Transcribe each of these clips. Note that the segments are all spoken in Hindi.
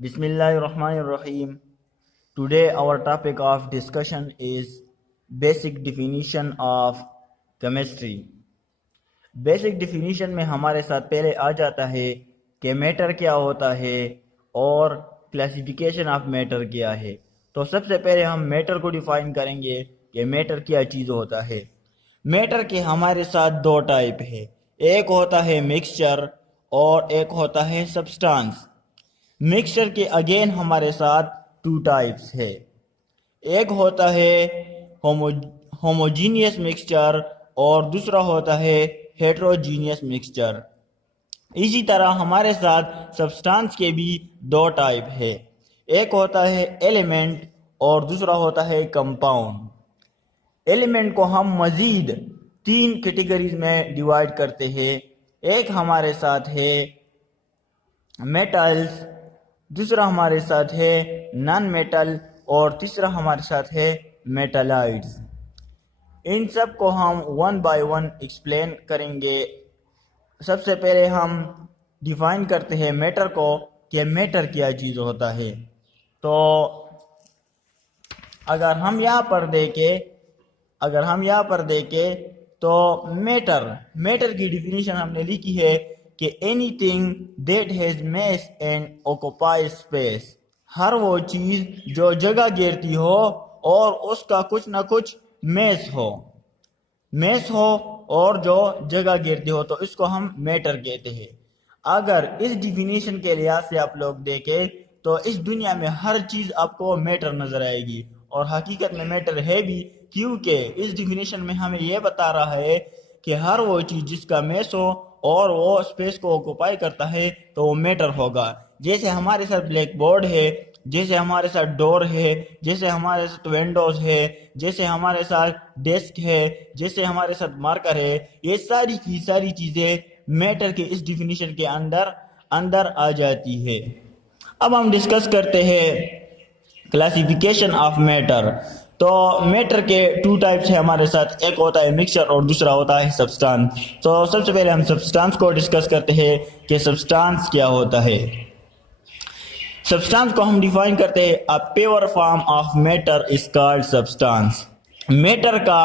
Bismillahirrahmanirrahim. Today our topic of discussion is basic definition of chemistry. Basic definition में हमारे साथ पहले आ जाता है कि मैटर क्या होता है और क्लासिफिकेशन ऑफ मैटर क्या है। तो सबसे पहले हम मैटर को डिफाइन करेंगे कि मैटर क्या चीज़ होता है। मैटर के हमारे साथ दो टाइप है, एक होता है मिक्सचर और एक होता है सब्सटेंस। मिक्सचर के अगेन हमारे साथ टू टाइप्स है, एक होता है होमोजीनियस मिक्सचर और दूसरा होता है हेट्रोजीनियस मिक्सचर। इसी तरह हमारे साथ सब्सटेंस के भी दो टाइप है, एक होता है एलिमेंट और दूसरा होता है कंपाउंड। एलिमेंट को हम मजीद तीन कैटेगरीज में डिवाइड करते हैं, एक हमारे साथ है मेटल्स, दूसरा हमारे साथ है नॉन मेटल और तीसरा हमारे साथ है मेटलाइड्स। इन सब को हम वन बाय वन एक्सप्लेन करेंगे। सबसे पहले हम डिफाइन करते हैं मैटर को कि मैटर क्या चीज़ होता है। तो अगर हम यहाँ पर देखें तो मैटर की डिफिनीशन हमने लिखी है कि anything that has mass and occupies space, हर वो चीज़ जो जगह घेरती हो और उसका कुछ ना कुछ मेस हो और जो जगह घेरती हो, तो इसको हम मैटर कहते हैं। अगर इस डिफिनीशन के लिहाज से आप लोग देखें तो इस दुनिया में हर चीज़ आपको मैटर नजर आएगी और हकीकत में मैटर है भी, क्योंकि इस डिफिनीशन में हमें यह बता रहा है कि हर वो चीज़ जिसका मेस हो और वो स्पेस को ऑक्यूपाई करता है तो वो मैटर होगा। जैसे हमारे साथ ब्लैक बोर्ड है, जैसे हमारे साथ डोर है, जैसे हमारे साथ विंडोज है, जैसे हमारे साथ डेस्क है, जैसे हमारे साथ मार्कर है, ये सारी की सारी चीज़ें मैटर के इस डिफिनीशन के अंदर आ जाती है। अब हम डिस्कस करते हैं क्लासिफिकेशन ऑफ मैटर। तो मैटर के टू टाइप्स है हमारे साथ, एक होता है मिक्सचर और दूसरा होता है सब्सटेंस। तो सबसे पहले हम सब्सटेंस को डिस्कस करते हैं कि सब्सटेंस क्या होता है। सब्सटेंस को हम डिफाइन करते हैं, a pure form of matter is called substance. Matter का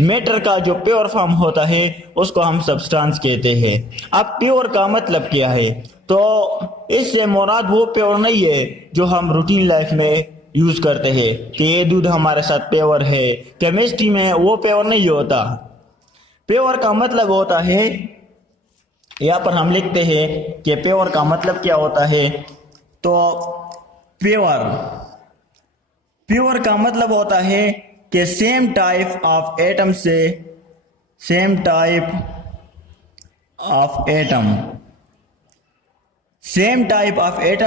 मैटर का जो प्योर फॉर्म होता है उसको हम सब्सटेंस कहते हैं। अब प्योर का मतलब क्या है, तो इससे मुराद वो प्योर नहीं है जो हम रूटीन लाइफ में यूज करते हैं कि ये दूध हमारे साथ प्योर है। केमिस्ट्री में वो प्योर नहीं होता। प्योर का मतलब होता है, यहाँ पर हम लिखते हैं कि प्योर का मतलब क्या होता है। तो प्योर का मतलब होता है कि सेम टाइप ऑफ एटम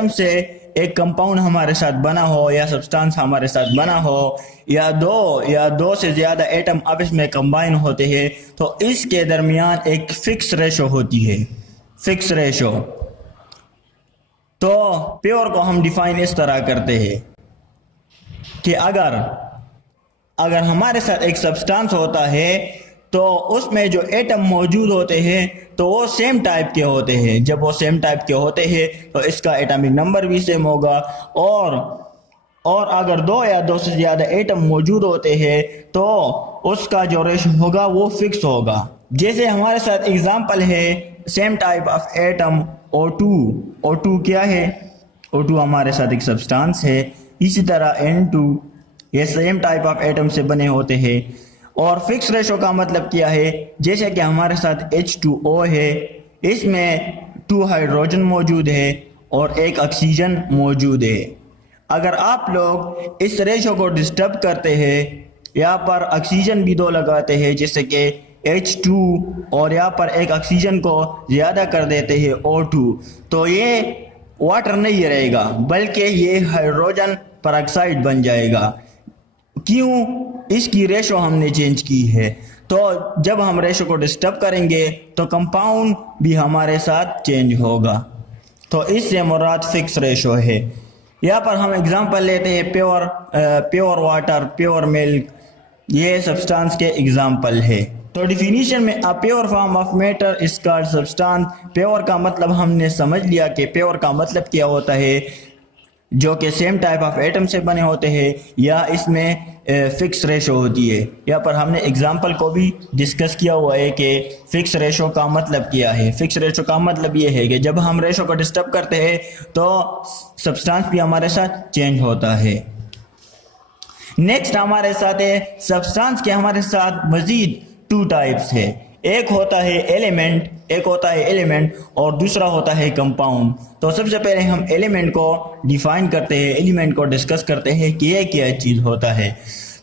से एक कंपाउंड हमारे साथ बना हो या सब्सटेंस हमारे साथ बना हो या दो से ज्यादा एटम आपस में कंबाइन होते हैं, तो इसके दरमियान एक फिक्स रेशो होती है, फिक्स रेशो। तो प्योर को हम डिफाइन इस तरह करते हैं कि अगर हमारे साथ एक सब्सटेंस होता है तो उसमें जो एटम मौजूद होते हैं तो वो सेम टाइप के होते हैं। जब वो सेम टाइप के होते हैं तो इसका एटॉमिक नंबर भी सेम होगा, और अगर दो या दो से ज्यादा एटम मौजूद होते हैं तो उसका जो रेशो होगा वो फिक्स होगा। जैसे हमारे साथ एग्जांपल है same type of atom O2 क्या है, O2 हमारे साथ एक सब्सटेंस है। इसी तरह N2, ये सेम टाइप ऑफ एटम से बने होते हैं। और फिक्स रेशो का मतलब क्या है, जैसे कि हमारे साथ H2O है, इसमें 2 हाइड्रोजन मौजूद है और एक ऑक्सीजन मौजूद है। अगर आप लोग इस रेशो को डिस्टर्ब करते हैं, यहाँ पर ऑक्सीजन भी 2 लगाते हैं जैसे कि H2 और यहाँ पर एक ऑक्सीजन को ज़्यादा कर देते हैं O2, तो ये वाटर नहीं रहेगा बल्कि ये हाइड्रोजन पेरोक्साइड बन जाएगा। क्यों? इसकी रेशो हमने चेंज की है। तो जब हम रेशो को डिस्टर्ब करेंगे तो कंपाउंड भी हमारे साथ चेंज होगा। तो इससे मुराद फिक्स रेशो है। यहाँ पर हम एग्जांपल लेते हैं प्योर वाटर, प्योर मिल्क, ये सब्सटेंस के एग्जांपल है। तो डिफिनीशन में a pure form of matter is called substance. Pure का मतलब हमने समझ लिया कि प्योर का मतलब क्या होता है, जो कि सेम टाइप ऑफ एटम से बने होते हैं या इसमें फिक्स रेशो होती है। यहाँ पर हमने एग्जांपल को भी डिस्कस किया हुआ है कि फिक्स रेशो का मतलब क्या है। फिक्स रेशो का मतलब ये है कि जब हम रेशो को डिस्टर्ब करते हैं तो सब्सटेंस भी हमारे साथ चेंज होता है। नेक्स्ट हमारे साथ है सब्सटेंस के हमारे साथ मजीद 2 टाइप्स है। एक होता है एलिमेंट और दूसरा होता है कंपाउंड। तो सबसे पहले हम एलिमेंट को डिफाइन करते हैं, एलिमेंट को डिस्कस करते हैं कि ये क्या चीज होता है।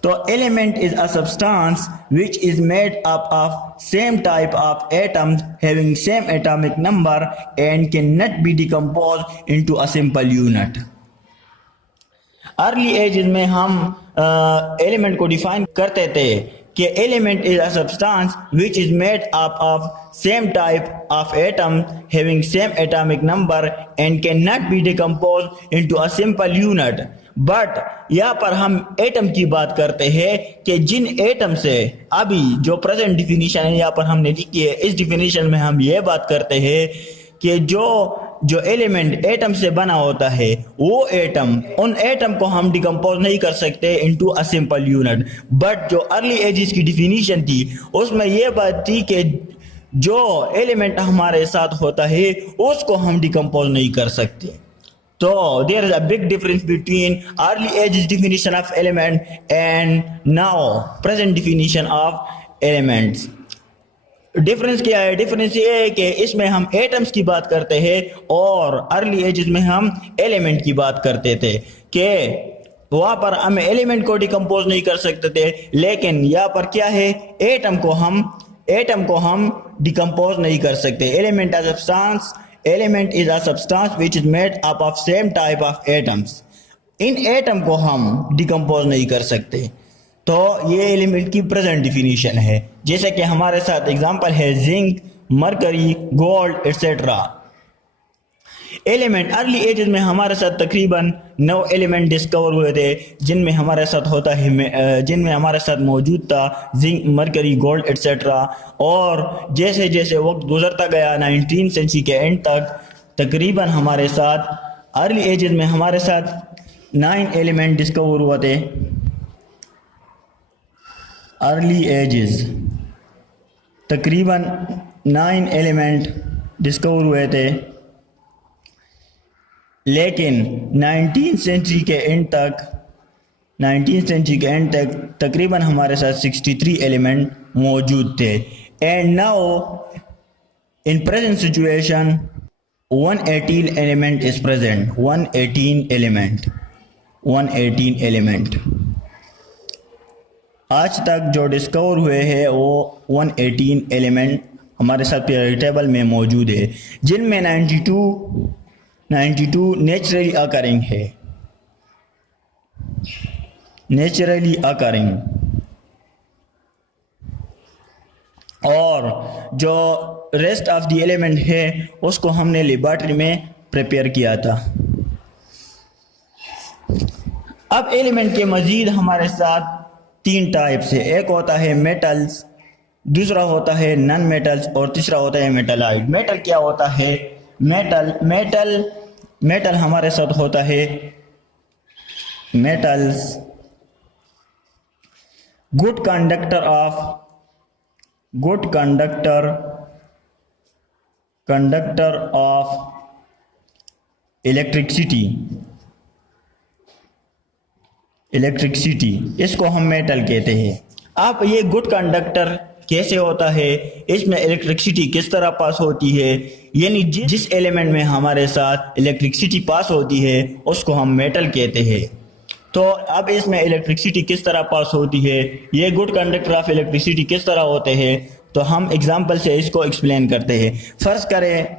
तो element is a substance which is made up of same type of atoms having same atomic number and can not be decompose into a simple unit. Early ages में हम एलिमेंट को डिफाइन करते थे कि element is a substance which is made up of same type of atom having same atomic number and can not be decompose into a simple unit. But यहाँ पर हम एटम की बात करते हैं कि जिन एटम से अभी जो प्रेजेंट डिफिनीशन है यहाँ पर हमने लिखी है, इस डिफिनीशन में हम ये बात करते हैं कि जो एलिमेंट एटम से बना होता है वो एटम, उन एटम को हम डिकम्पोज नहीं कर सकते into a simple unit. But जो अर्ली एजेस की डिफिनीशन थी उसमें ये बात थी कि जो एलिमेंट हमारे साथ होता है उसको हम डिकम्पोज नहीं कर सकते। तो there is a big difference between early ages definition of element and now present definition of elements. Difference क्या है? डिफरेंस ये है कि इसमें हम एटम्स की बात करते हैं और अर्ली एजेस में हम एलिमेंट की बात करते थे कि वहां पर हम एलिमेंट को डिकम्पोज नहीं कर सकते थे, लेकिन यहाँ पर क्या है, एटम को हम डिकम्पोज नहीं कर सकते। Element is a substance which is made up of same type of atoms. In atom को हम डिकम्पोज नहीं कर सकते। तो ये एलिमेंट की प्रेजेंट डिफिनीशन है। जैसे कि हमारे साथ एग्जांपल है zinc, mercury, gold etcetera. Element early ages में हमारे साथ तकरीबन 9 एलिमेंट डिस्कवर हुए थे जिनमें हमारे साथ मौजूद था जिंक, मरकरी, गोल्ड एटसेट्रा। और जैसे जैसे वक्त गुजरता गया 19th सेंचुरी के एंड तक तकरीबन हमारे साथ अर्ली एजेस में हमारे साथ 9 एलिमेंट डिस्कवर हुए थे। अर्ली एजेस तकरीबन 9 एलिमेंट डिस्कवर हुए थे, लेकिन 19th सेंचुरी के एंड तक तकरीबन हमारे साथ 63 एलिमेंट मौजूद थे। And now in present situation 118 element is present. 118 element आज तक जो डिस्कवर हुए हैं वो 118 एलिमेंट हमारे साथ पीरियोडिक टेबल में मौजूद है, जिनमें 92 नेचुरली अकरिंग है। नेचुरली अकरिंग और जो रेस्ट ऑफ द एलिमेंट है उसको हमने लेबोरेटरी में प्रिपेयर किया था। अब एलिमेंट के मजीद हमारे साथ 3 टाइप्स है। एक होता है मेटल्स, दूसरा होता है नॉन मेटल्स और तीसरा होता है मेटलाइड। मेटल क्या होता है? मेटल हमारे साथ होता है metals good conductor of electricity, इसको हम मेटल कहते हैं। अब ये गुड कंडक्टर कैसे होता है, इसमें इलेक्ट्रिसिटी किस तरह पास होती है, यानी जिस एलिमेंट में हमारे साथ इलेक्ट्रिसिटी पास होती है उसको हम मेटल कहते हैं। तो अब इसमें इलेक्ट्रिसिटी किस तरह पास होती है, ये गुड कंडक्टर ऑफ इलेक्ट्रिसिटी किस तरह होते हैं, तो हम एग्जांपल से इसको एक्सप्लेन करते हैं। फर्स्ट करें,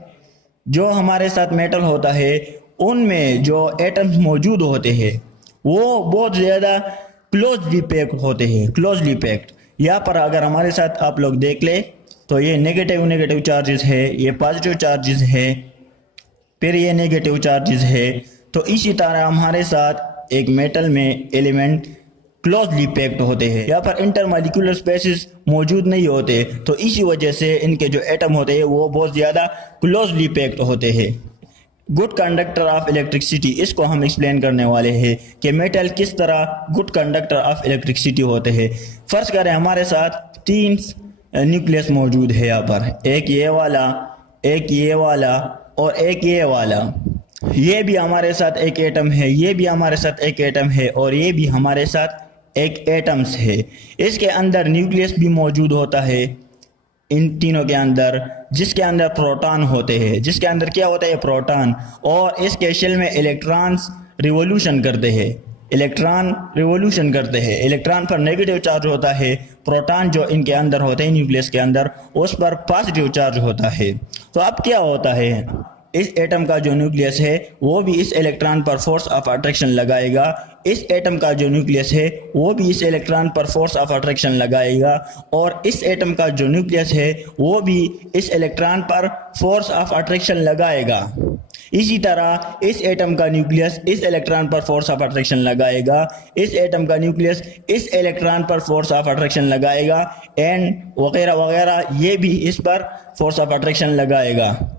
जो हमारे साथ मेटल होता है उनमें जो एटम्स मौजूद होते हैं वो बहुत ज़्यादा क्लोजली पैक्ड होते हैं, क्लोजली पैक्ड। यहाँ पर अगर हमारे साथ आप लोग देख ले तो ये नेगेटिव चार्जेस है, ये पॉजिटिव चार्जेस है, फिर ये नेगेटिव चार्जेस है। तो इसी तरह हमारे साथ एक मेटल में एलिमेंट क्लोजली पैक्ड होते हैं। यहाँ पर इंटरमॉलिक्यूलर स्पेसेस मौजूद नहीं होते, तो इसी वजह से इनके जो एटम होते हैं वो बहुत ज़्यादा क्लोजली पैक्ड होते हैं। गुड कंडक्टर ऑफ इलेक्ट्रिसिटी, इसको हम एक्सप्लेन करने वाले हैं कि मेटल किस तरह गुड कंडक्टर ऑफ इलेक्ट्रिसिटी होते हैं। फर्ज करें हमारे साथ 3 न्यूक्लियस मौजूद है यहाँ पर, एक ये वाला, एक ये वाला और एक ये वाला। ये भी हमारे साथ एक एटम है, ये भी हमारे साथ एक एटम है और ये भी हमारे साथ एक एटम्स है। इसके अंदर न्यूक्लियस भी मौजूद होता है इन तीनों के अंदर, जिसके अंदर प्रोटॉन होते हैं, जिसके अंदर क्या होता है प्रोटॉन, और इसके शेल में इलेक्ट्रॉन्स रिवोल्यूशन करते हैं, इलेक्ट्रॉन रिवोल्यूशन करते हैं। इलेक्ट्रॉन पर नेगेटिव चार्ज होता है, प्रोटॉन जो इनके अंदर होते हैं न्यूक्लियस के अंदर उस पर पॉजिटिव चार्ज होता है। तो अब क्या होता है, इस एटम का जो न्यूक्लियस है वो भी इस इलेक्ट्रॉन पर फोर्स ऑफ अट्रैक्शन लगाएगा, इस एटम का जो न्यूक्लियस है वो भी इस इलेक्ट्रॉन पर फोर्स ऑफ अट्रैक्शन लगाएगा, और इस एटम का जो न्यूक्लियस है वो भी इस इलेक्ट्रॉन पर फोर्स ऑफ अट्रैक्शन लगाएगा। इसी तरह इस एटम का न्यूक्लियस इस इलेक्ट्रॉन पर फोर्स ऑफ अट्रैक्शन लगाएगा, इस एटम का न्यूक्लियस इस इलेक्ट्रॉन पर फोर्स ऑफ अट्रैक्शन लगाएगा, एंड वगैरह वगैरह, ये भी इस पर फोर्स ऑफ अट्रैक्शन लगाएगा।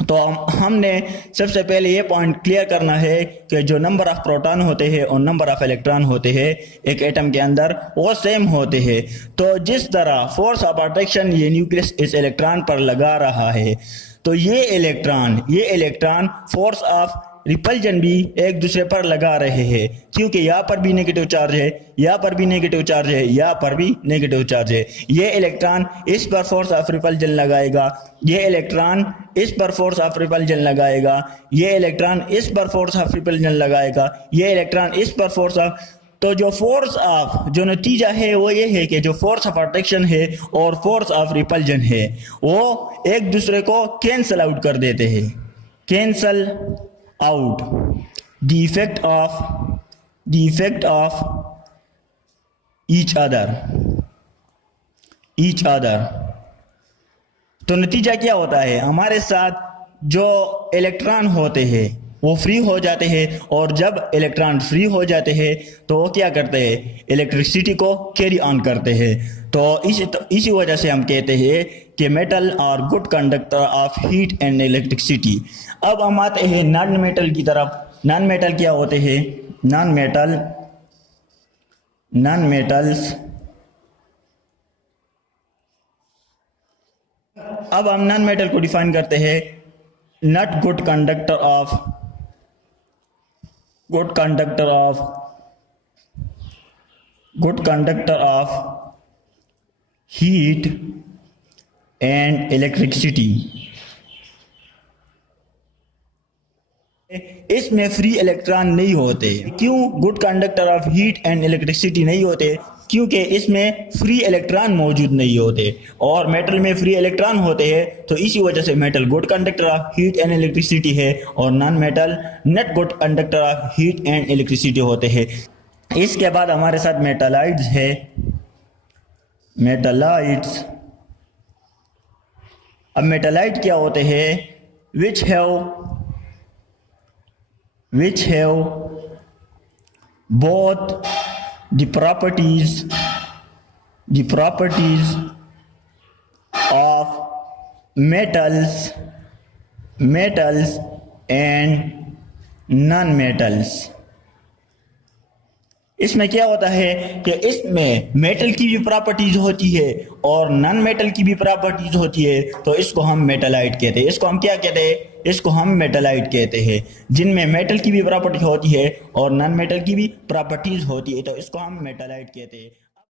तो हमने सबसे पहले ये पॉइंट क्लियर करना है कि जो नंबर ऑफ प्रोटॉन होते हैं और नंबर ऑफ इलेक्ट्रॉन होते हैं एक एटम के अंदर वो सेम होते हैं। तो जिस तरह फोर्स ऑफ अट्रैक्शन ये न्यूक्लियस इस इलेक्ट्रॉन पर लगा रहा है, तो ये इलेक्ट्रॉन फोर्स ऑफ रिपल्जन भी एक दूसरे पर लगा रहे हैं, क्योंकि यहाँ पर भी नेगेटिव चार्ज है, यहाँ पर भी नेगेटिव चार्ज है, यहाँ पर भी नेगेटिव चार्ज है। ये इलेक्ट्रॉन इस पर फोर्स ऑफ रिपल्जन लगाएगा, ये इलेक्ट्रॉन इस पर फोर्स ऑफ रिपल्जन लगाएगा, ये इलेक्ट्रॉन इस पर फोर्स ऑफ रिपल्जन लगाएगा, ये इलेक्ट्रॉन इस पर फोर्स ऑफ, तो जो फोर्स ऑफ जो नतीजा है वो ये है कि जो फोर्स ऑफ अट्रैक्शन है और फोर्स ऑफ रिपल्जन है वो एक दूसरे को कैंसल आउट कर देते हैं, cancel out the effect of each other। तो नतीजा क्या होता है, हमारे साथ जो इलेक्ट्रॉन होते हैं वो फ्री हो जाते हैं, और जब इलेक्ट्रॉन फ्री हो जाते हैं तो वो क्या करते हैं, इलेक्ट्रिसिटी को कैरी ऑन करते हैं। तो इसी वजह से हम कहते हैं कि metal are good conductor of heat and electricity. अब हम आते हैं नॉन मेटल की तरफ। नॉन मेटल क्या होते हैं, नॉन मेटल्स। अब हम नॉन मेटल को डिफाइन करते हैं, not good conductor of heat and electricity. इसमें फ्री इलेक्ट्रॉन नहीं होते। क्यों good conductor of heat and electricity नहीं होते, क्योंकि इसमें फ्री इलेक्ट्रॉन मौजूद नहीं होते, और मेटल में फ्री इलेक्ट्रॉन होते हैं, तो इसी वजह से metal good conductor of heat and electricity है और non metal not good conductor of heat and electricity होते हैं। इसके बाद हमारे साथ मेटालाइट्स है, मेटालाइट्स। अब मेटालाइट क्या होते हैं, which have both the properties of metals and non-metals। इसमें क्या होता है कि इसमें मेटल की भी प्रॉपर्टीज होती है और नॉन मेटल की भी प्रॉपर्टीज होती है, तो इसको हम मेटालाइट कहते हैं। इसको हम क्या कहते हैं, इसको हम मेटालाइट कहते हैं, जिनमें मेटल की भी प्रॉपर्टी होती है और नॉन मेटल की भी प्रॉपर्टीज होती है, तो इसको हम मेटालाइट कहते हैं।